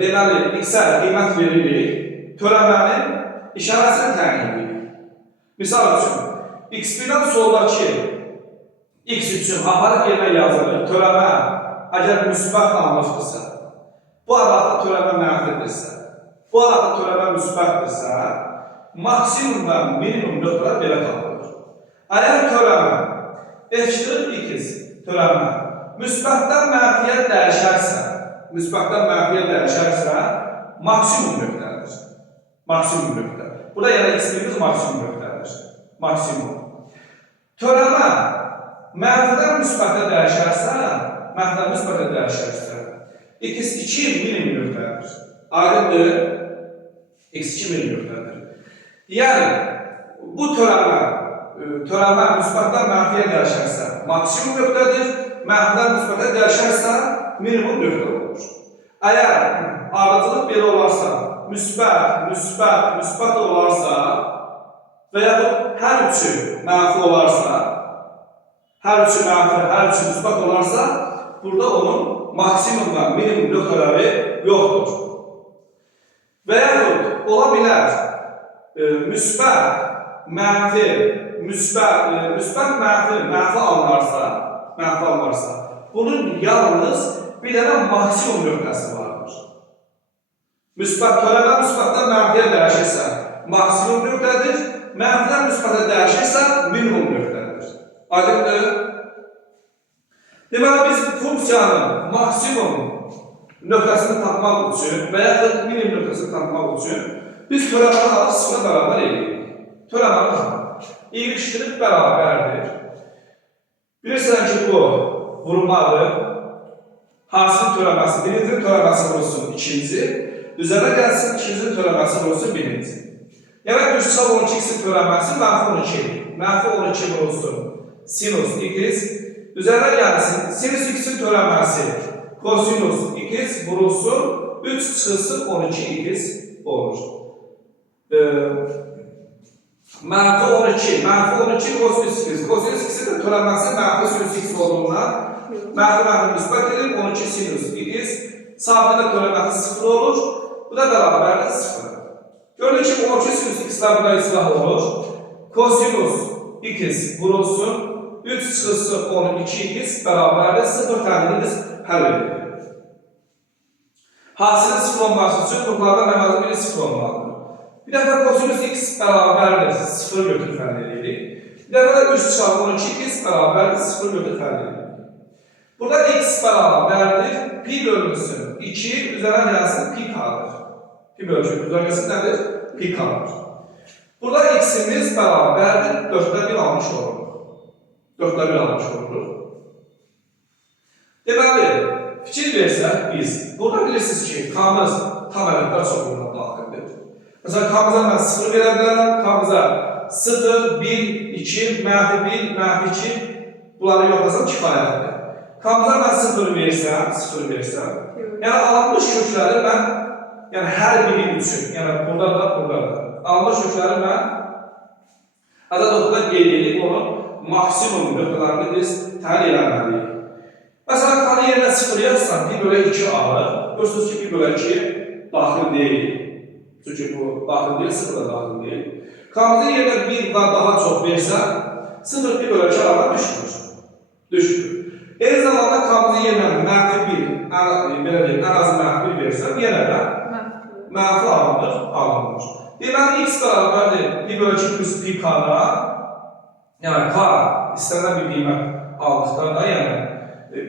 deməli, x-ə qiymət veririk, törəmənin işarəsini təyin edirik. Misal üçün, x1-dən soldakı x üçün aparıq yerinə yazılır, törəmə əgər müsbət anlıqdırsa, bu aralıqda törəmə mənfidirsə, bu aralıqda törəmə müsbətdirsə, maksimum və minimum nöqtələr belə tapılır. Əgər törəmə f(x) törəmə müsbətdən mənfiyə dəyişərsə, maksimum nöqtədir. Maksimum nöqtə. Burada yəni x1-imiz maksimum nöqtədir. Maksimum. Törəmə mənfidən müsbətə dəyişərsə, x2 minimum nöqtədir. Aydındır, x2 minimum nöqtədir. Yəni, bu törəmə müsbətdən mənfiyə dəyişərsə, maksimum nöqtədir, mənfidən müsbətə dəyişərsə, minimum nöqtə olur. Əgər ardıcılıq belə olarsa, müsbət olarsa və yaxud hər üçü mənfi olarsa, hər üçü müsbət olarsa, burada onun maksimum və minimum nöqtələri yoxdur. Və yaxud ola bilər, müsbət, mənfi alınarsa, bunun yalnız bir dənə maksimum nöqtəsi vardır. Törəmə müsbətdən mənfiyə dəyişirsə, maksimum nöqtədir, mənfidən müsbətə dəyişirsə, minimum nöqtədir. Aydındır? Deməli, biz funksiyanın maksimum nöqtəsini tapmaq üçün və yaxud minimum nöqtəsini tapmaq üçün biz törəməni alıb sıfıra bərabər edirik. Törəməni alıb. İlişdirib bərabərdir. Bilirsən ki, bu vurmadır. Hansının törəməsi? Birincinin törəməsi vurulsun ikinci. Üzərə gəlsin, ikincinin törəməsi vurulsun birinci. Yəni, 3-12x'in törəməsi -12. -12 vurulsun sinus x. Üzərə gəlsin, sinus x'in törəməsi kosinus x vurulsun 3-12x olur. -12 kosinus x. Kosinus x'in də törəməsi -sinus x olduğundan mənfi müsbət edib 12 sinus x. Sabiqdə törəməsi 0 olur. Bu da bərabərdir 0. Gördük ki, 12 sinus x-lər burada islah olur. Kosinus x vurulsun 3-12x bərabərdir 0 tənqimiz həll edilir. Hasilin 0 olması üçün bunlardan əvvəldə biri 0 olmalıdır. Bir dəfə kosinus x bərabərdir 0 götürüb həll edirik. Bir dəfə də 3-12x bərabərdir 0 götürüb həll edirik. Burada x bərabərdir pi bölünsün 2 üzərə gəlsin pi kalır. Pi bölünsün üzərəsi nədir? Pi kalır. Burada x-imiz bərabərdir 4'də 1 almış olur. 4'də 1 almış olur. Deməli, fikir versək biz, burada bilirsiniz ki, k-mız tam ədədlər çoxluğuna daxildir. Məsələn, k-mıza mən 0 verə bilərəm, k-mıza 0, 1, 2, -1, -2 bunları yoxlasam kifayətdir. K-mıza mən 0 versəm, yəni alınmış kökləri mən, yəni hər biri üçün, yəni burada da, alınmış kökləri mən ədəd oxuda qeyd edib onun maksimum nöqtələrini biz təyin eləməliyik. Məsələn, k-nın yerinə 0 yazsam, 1/2 alır. Görürsünüz ki, 1/2 daxil deyil. Çünki bu daxil deyil, 0 da daxil deyil. K-mızın yerinə 1 və daha çox versəm, 0 1/2 arada düşmür. Eyni zamanda k-mızın yerinə -1, ən azı -1 versəm, yenə də mənfi alınır. Deməli, x bərabərdir 1/2 plus pi k-da, yəni k istənilən bir qiymət aldıqda da, yəni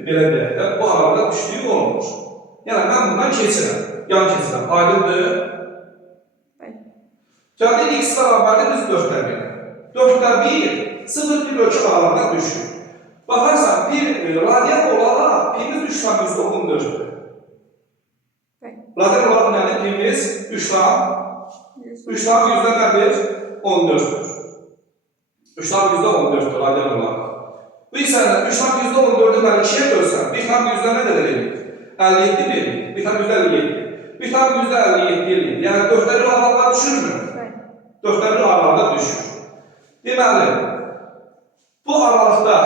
belə deyək də, bu arada düşdüyü olmur. Yəni, mən bundan yan keçirəm. Aydındır? Gəldik, x bərabərdir biz 4'də 1. 4'də 1 0 pi ölçü aralığına düşür. Bakarsan radian olarak pimiz 3,14'dür. Radian olarak yani pimiz 3,100'den nədir? 14'dür. 3,14'dür radian olarak. Bu hissədən 3,14'ü mən 2'ye bölsəm, 1,100'dən nə qədər edir? 57 verir. 1,57. 1,57 edir. Yəni 4'də 1 aralıqda düşürmü? 4'də 1 aralıqda düşür. Deməli, bu aralıqda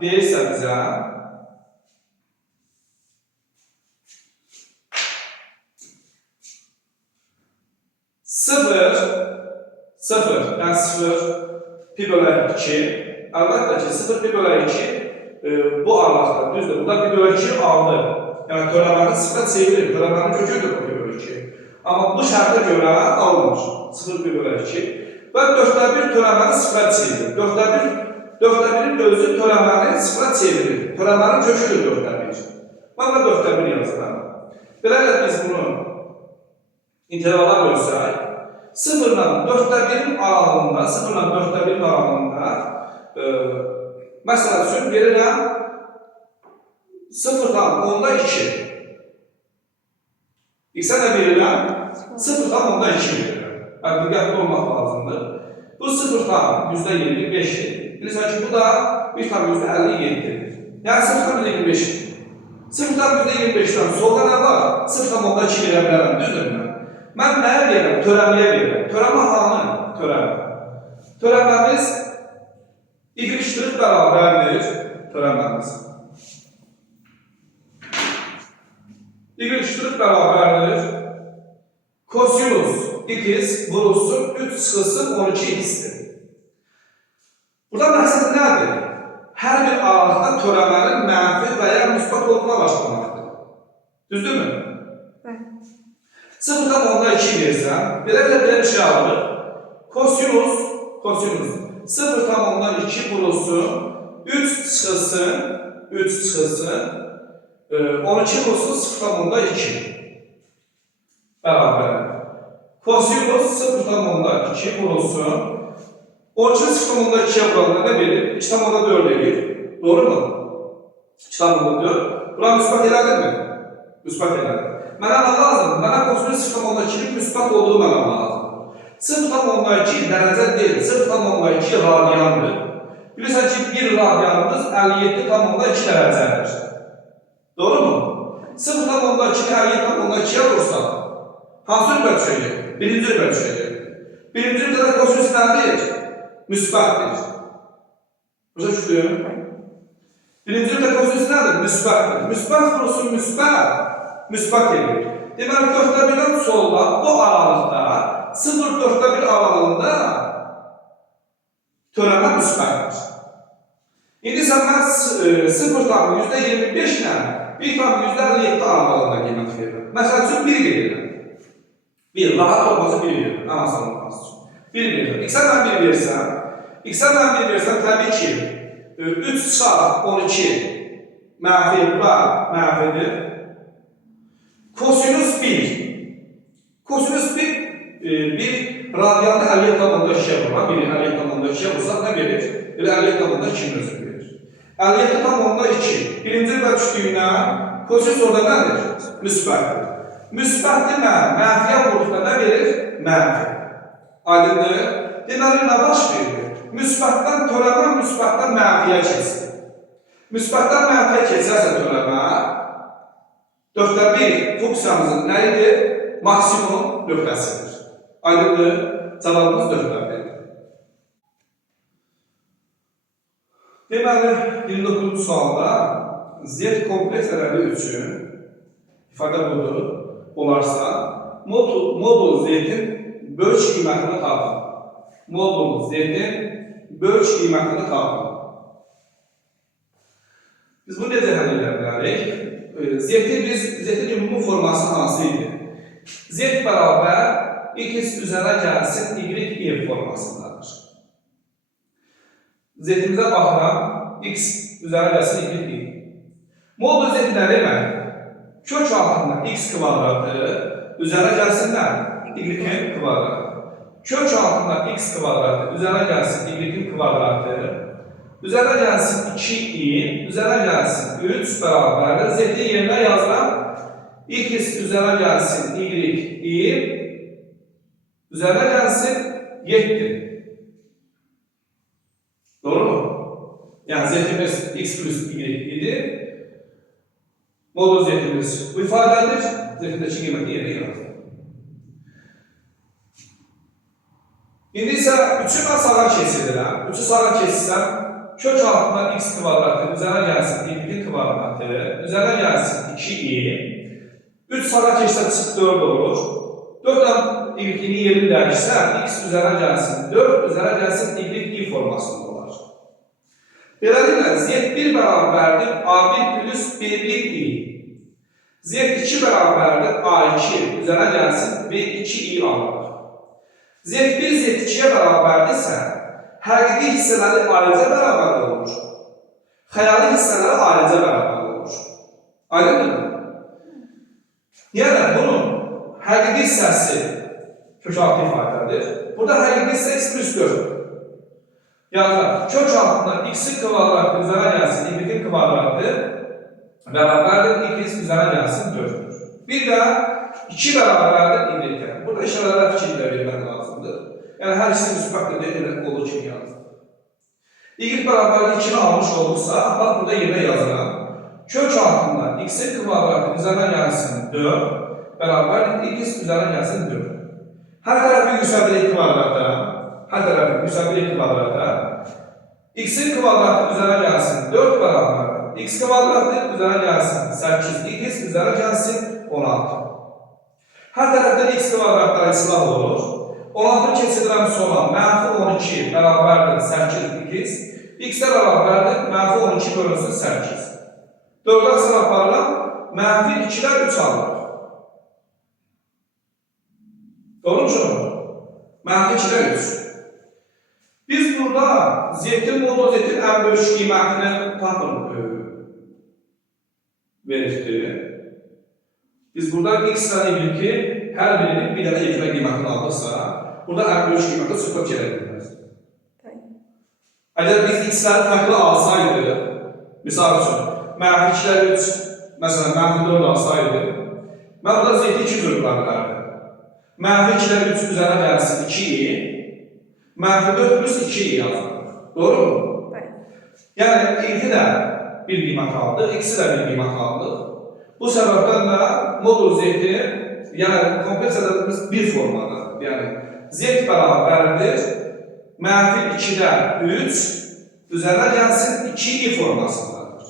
deyirsə bizə, sıfır, yəni 0 pi bölək 2, əlbəttə ki, 0 pi bölək 2 bu aralıqda, düzdür, burada pi bölək 2 aldı. Yəni, törəmənin 0'a çevirir, törəmənin köküdür bu pi bölək 2. Amma bu şərtə görə alınır, 0 pi bölək 2. Və 4'də 1 törəməni 0'a çevirir. 4'də 1'in özü törəməni 0'a çevirir. Törəmənin köküdür 4'də 1. Mən də 4'də 1 yazıram. Belələ biz bunu intervala bölsək, 0 ilə 4'də 1'in aralığında, 0 ilə 4'də 1'in aralığında məsələ üçün verirəm 0,2. X-ə də verirəm 0,2 verirəm. Diqqətli olmaq lazımdır. Bu 0,25'dir. Bilirsən ki, bu da 1,57'dir. Yəni 0,25'dir. 0,25'den solda nə var? 0,2 verə bilərəm, düzdürmü? Mən nəyə verirəm? Törəməyə verirəm. Törəmə hanı? Törəmə. Törəməmiz y' bərabərdir. Törəməmiz. Y' bərabərdir. Kosinus x vurulsun 3 çıxılsın 12x'dir. Burada məqsəd nədir? Hər bir aralıqda törəmənin mənfi və ya müsbət olduğuna başlamaqdır. Düzdürmü? Bəli. 0,2 versəm, belə bir şey alır. Kosinus 0,2 vurulsun 3 çıxılsın 12 vurulsun 0,2 bərabər. Kosinus 0,2 vurulsun 12 0,2'ye vuralım ne verir? 2,4 verir. Doğru mu? 2,4. Buna müsbət elədin mi? Müsbət elədin. Mənə nə lazım? Mənə kosinus 0,2'nin müsbət olduğu mənə lazım. 0,2 dərəcə deyil, 0,2 radiyandır. Bilirsən ki, 1 radiyanımız 57,2 dərəcədir. Doğru mu? 0,2'ni 57,2'ye vursaq, hansı ürbə düşəcək? Birinci ürbə düşəcək. Birinci ürbədə kosinus nədir? Müsbətdir. Başa düşdün? Birinci ürbədə kosinus nədir? Müsbətdir. Müsbət vurulsun müsbət edir. Deməli, 4'də 1'dən solda bu aralıqda 0,4'də 1 aralığında törəmə müsbətdir. İndi sən mən 0,25 ilə 1,57 aralığında qiymət verirəm. Məsəl üçün 1 verirəm. 1, rahat olması 1 verirəm. Ən asan olması üçün. 1 verirəm. X-ə mən 1 versəm, təbii ki, 3 çıxar 12 mənfi var, mənfidir. Kosinus 1. Kosinus 1 radiyanı 57,2'ye vurur. 1'i 57,2'ye vursaq nə verir? Elə 57,2'nin özü verir. 57,2. Birinci ürbə düşdüyündən kosinus orada nədir? Müsbətdir. Müsbəti mənfiyə vurduqda nə verir? Mənfi. Aydındır. Deməli, nə baş verir? Müsbətdən törəmə, müsbətdən mənfiyə keçsin. Müsbətdən mənfiyə keçərsə törəmə, 4'də 1 funksiyamızın nə idi? Maksimum nöqtəsidir. Aydındır. Cavabımız 4'də 1. Deməli, 29-cu sualda Z kompleks ərəbi üçün ifadə budur. Olarsa, modul Z-in bölç qiymətini tapın. Modul Z-in bölç qiymətini tapın. Biz bunu necə həll edə bilərik? Z-in ümumi forması hansı idi? Z bərabər x üzərə gəlsin y formasındadır. Z-imizə baxıram, x üzərə gəlsin y. Modul Z nə demək? Kök altında x kvadratı üzərə gəlsinlər y kvadratı. Kök altında x kvadratı üzerine gelsin y'nin kvadratı. Üzerine gelsin 2i, üzerine gelsin 3 beraberdir. Z'in yerine yazılan x üzerine gelsin i, üzerine gelsin 7. Doğru mu? Yani z'imiz x plus y idi. Modul z'imiz bu ifadedir. Z'indeki kıymeti yerine yazdım. İndi isə 3'ü mən sağa keçirirəm. 3'ü sağa keçsəm, kök altından x kvadratı üzerine gelsin y kvadratı, üzerine gelsin 2i. 3 sağa keçsəm çık 4 olur. 4'dan y'nin yerini değişsəm, x üzerine gelsin 4, üzerine gelsin y formasında olar. Beləliklə, z1 bərabərdir a1 plus b1i. z2 bərabərdir a2, üzerine gelsin b2i alır. Z1 Z2'ye beraberdirsə, həqiqi hissələri ayrıca bərabər olur. Xəyali hissələri ayrıca bərabər olur. Aydındır? Yəni, bunun həqiqi hissəsi kök altı ifadədir. Burada həqiqi hissə x plus 4. Yəni, kök altında x-in kvadratı üzərə gəlsin, y-in kvadratı bərabərdir, x üzərə gəlsin 4'dür. Bir də 2 bərabərdir y-in. Burada işarələr fikirlə vermək lazımdır. Yəni, hər ikisi müsbətdir, deyil, olduğu kimi yazılır. Y bərabərdir 2'ni almış olursa, bax, burada yerine yazıram. Kök altında x-in kvadratı üzərə gəlsin 4, bərabərdir, x üzərə gəlsin 4. Hər tərəfi yüksəldir kvadrata, x-in kvadratı üzərə gəlsin 4 bərabərdir, x kvadratı üzərə gəlsin 8, x üzərə gəlsin 16. Hər tərəfdən x kvadratları islah olur. 16 keçidirəm sola, -12 bərabərdir 8x. X-ə bərabərdir, -12 bölünsün 8. 4'ə sıra aparıram, -2'lər 3 alır. Doğru mu? -2'lər 3. Biz burada z'in modul z'in ən böyük qiymətini verirdi. Biz burada x tane y her birinin bir tane y kıymetini alırsa, burada en büyük kıymeti sıfır çevirebiliriz. Eğer biz x'leri farklı alsaydı, misal için, -2'ler 3, mesela -4 alsaydı, ben burada z'yi 2 bölülerdim. -2'ler 3 üzerine gelsin 2i, -4 plus 2i yazdım. Doğru mu? Yani y'yi de bir kıymet aldı, x'i de bir kıymet aldı. Bu sebepten de modul z'yi, yani kompleks adadımız bir formada. Yani z beraberdir, -2'den 3, üzerine gelsin 2i formasındadır.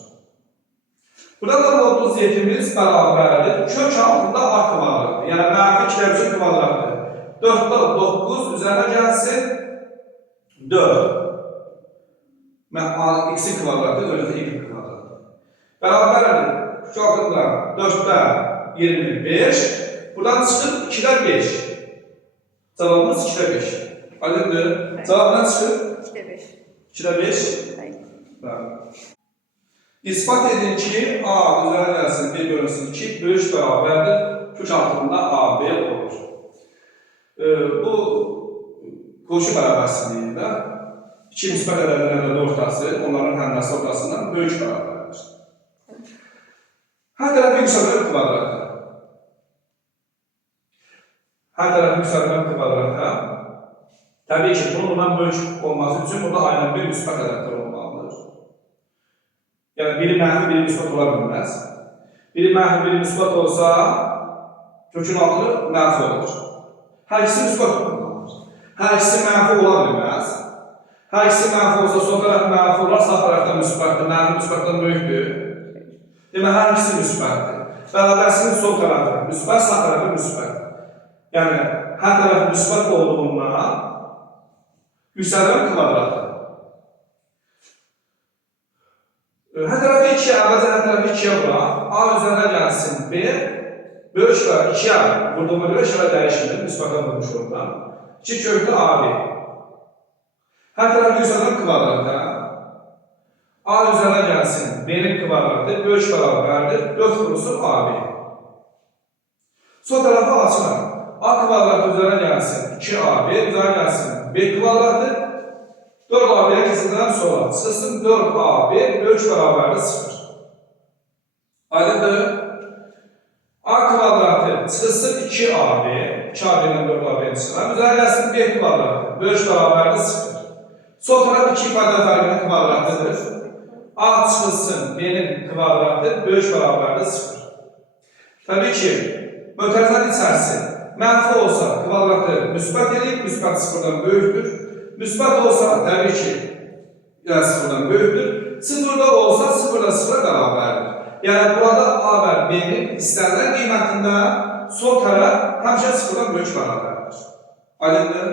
Burada da modul z'imiz beraberdir, kök altında a kvadratı. Yani -2'ler 3 kvadratı. 4'te 9, üzerine gelsin 4. X'in kvadratı, öyle de y kvadratı. Beraberdir. Şu altında 4'te 25, buradan çıkıp 2'den 5. Cevabımız 2'de 5. Aydındır. Cevabından çıkıp 2'de 5. 2'de 5. İspat edin ki A üzerine gelsin 1 bölünsün 2, bölüş beraberdir. Kök altında AB olur. Bu koşu berabersinliğinde iki müsbət ədədlərinin ortası, onların həndəsi ortasından böyük bərabərdir. Hər tərəfi yüksəlmə kvadratı. Hər tərəfi yüksəlmə kvadratı. Təbii ki, bunun böyük olması üçün burada aynen bir müsbət ədədlər olmalıdır. Yəni, biri mənfi, biri müsbət ola bilməz. Biri mənfi, biri müsbət olsa, kökün altı mənfi olur. Hər ikisi müsbət olmalıdır. Hər ikisi mənfi ola bilməz. Hər ikisi mənfi olsa, sol tərəf mənfi olar, sağ tərəfdən müsbətdir, mənfi müsbətdən böyükdür. Demək, hər ikisi müsbətdir. Bərabərsinin sol tərəfi müsbət, sağ tərəfi müsbət. Yəni, hər tərəfi müsbət olduğundan yüksələn kvadratdır. Hər tərəfi 2'ye, əvvəlcə hər tərəfi 2'ye bırak. A üzərində gəlsin B, böyük və 2'ye vurduğuma görə şələ dəyişmir, müsbətə vurmuş oradan. 2 köklü AB. Hər tərəfi yüksələn kvadratı. A üzerine gelsin, B'nin kvadratı, bölüş beraberdir, 4 vurulsun AB. Sol tarafı açıram. A kvadratı üzerine gelsin 2AB, üzerine gelsin B kvadratı. 4AB'ye kesilden sonra çıxılsın 4AB bölü 3 beraberinde 0. Aydındır. A kvadratı çıxılsın 2AB, 2AB'den 4AB'nin çıxılan, üzerine gelsin B kvadratı bölü 3 beraberinde 0. Sol taraf 2 ifade fərqinin kvadratıdır. A çıxılsın B'nin kvadratı bölü 3 beraberinde 0. Tabii ki mötərizənin içərisi mənfi olsa kvadratı müsbət edib, müsbət 0-dan böyükdür. Müsbət olsa təbii ki, yəni 0-dan böyükdür. 0-da olsa 0-da 0-a bərabərdir. Yəni burada A və B'nin istənilən qiymətində sol tərəf həmişə 0-dan böyük bərabərdir. Aydındır?